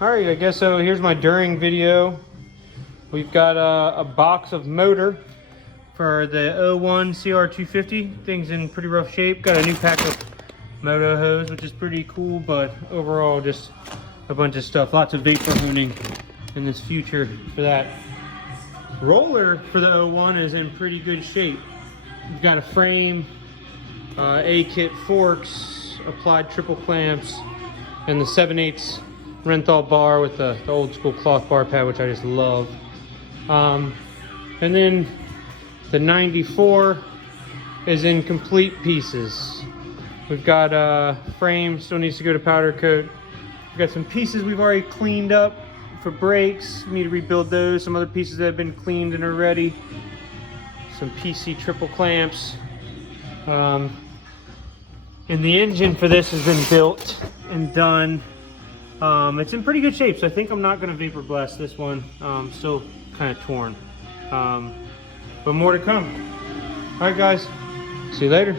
Alright, I guess so. Here's my during video. We've got a box of motor for the 01 CR250. Thing's in pretty rough shape. Got a new pack of Moto hose, which is pretty cool, but overall just a bunch of stuff. Lots of vapor honing in this future for that. Roller for the 01 is in pretty good shape. We've got a frame, A-kit forks, applied triple clamps, and the 7/8 Renthal bar with the old school cloth bar pad, which I just love. And then the 94 is in complete pieces. We've got a frame, still needs to go to powder coat. We've got some pieces we've already cleaned up for brakes. We need to rebuild those. Some other pieces that have been cleaned and are ready. Some PC triple clamps. And the engine for this has been built and done. It's in pretty good shape, so I think I'm not going to vapor blast this one. Still kind of torn. But more to come. Alright guys, see you later.